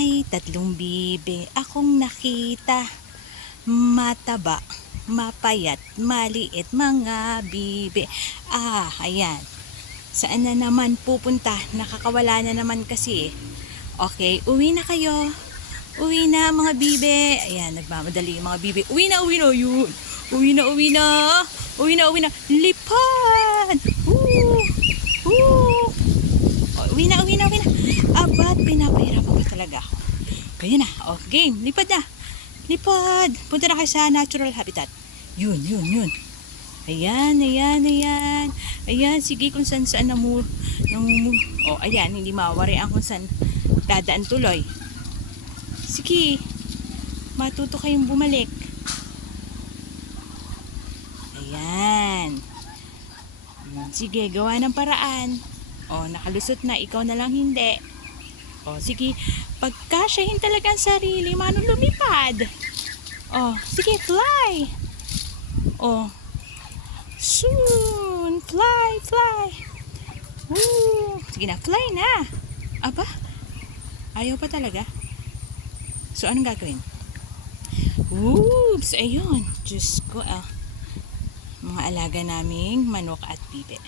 May tatlong bibe akong nakita. Mataba, mapayat, maliit mga bibe. Ayan. Saan na naman pupunta? Nakakawala na naman kasi eh. Okay, uwi na kayo. Uwi na mga bibe. Ayan, nagmamadali yung mga bibe. Uwi na yun. Uwi na. Uwi na. Lipad! Uwi na. Abat, pinapahirapan ko talaga ako. Kaya na. Game. Lipad na. Lipad. Punta na kayo sa natural habitat. Yun. Ayan. Ayan, sige kung saan ayan, hindi mawarian kung saan dadaan tuloy. Sige. Matuto kayong bumalik. Ayan. Sige, gawa ng paraan. Nakalusot na, ikaw na lang hindi. Sige, pagkasyahin talaga ang sarili, mano lumipad. Sige, fly. Soon, fly. Sige na, fly na. Aba, ayaw pa talaga. So, anong gagawin? Oops, ayun. Diyos ko, mga alaga naming manok at bibe.